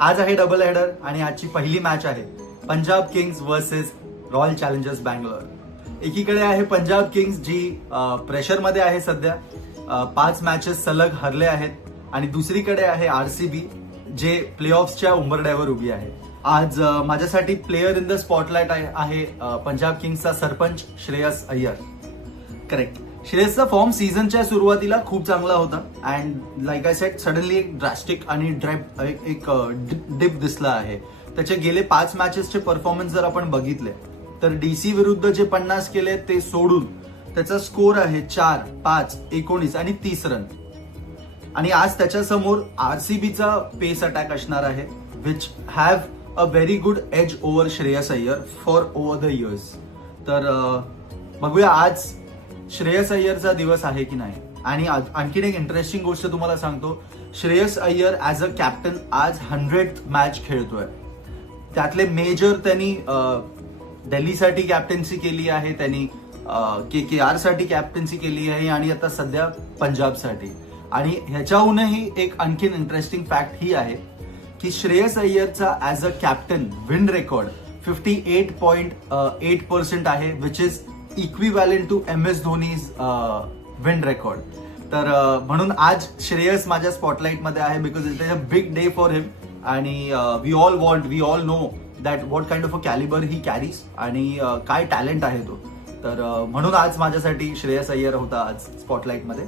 आज आहे double header आणि आजची पहिली मॅच आहे Punjab Kings versus royal challengers Bangalore. एकीकडे आहे पंजाब किंग्स जी प्रेशरमध्ये आहे सध्या, 5 मॅचेस सलग हरले आहेत, आणि दुसरीकडे आहे आरसीबी जे प्लेऑफ्सच्या उंबरड्यावर उभी आहे। आज माझ्यासाठी प्लेयर इन द स्पॉटलाइट आहे पंजाब किंग्सचा सरपंच श्रेयस अय्यर। करेक्ट, श्रेयसचा फॉर्म सीझनच्या सुरुवातीला खूप चांगला होता and like I said suddenly एक ड्रास्टिक आणि एक डिप दिसला आहे। त्याचे गेले 5 मॅचेसचे परफॉर्मन्स जर आपण बघितले तर डीसी विरुद्ध जे 50 केले ते सोडून त्याचा स्कोर आहे 4, 5, 19 आणि 30 रन। आणि आज त्याच्या समोर आरसीबीचा पेस अटॅक असणार आहे which have a very good edge over Shreyas Iyer for over the years. तर बघूया आज श्रेयस अय्यरचा दिवस आहे की नाही। आणि आणखीन एक इंटरेस्टिंग गोष्ट तुम्हाला सांगतो, Shreyas Iyer as a captain आज 100th मॅच खेळतोय। त्यातले मेजर त्यांनी दिल्लीसाठी कॅप्टन्सी केली आहे, त्यांनी KKR साठी कॅप्टन्सी केली आहे आणि आता सध्या पंजाबसाठी। आणि ह्याच्याहूनही एक आणखीन इंटरेस्टिंग फॅक्ट ही आहे की श्रेयस अय्यरचा as a captain win record 58.8% आहे which is equivalent to MS Dhoni's win record. तर म्हणून आज श्रेयस माझ्या स्पॉटलाइटमध्ये आहे because it is a big day for him आणि we all know that what kind of a calibre he carries आणि काय टॅलेंट आहे तो। तर म्हणून आज माझ्यासाठी श्रेयस अय्यर होता आज स्पॉटलाइटमध्ये।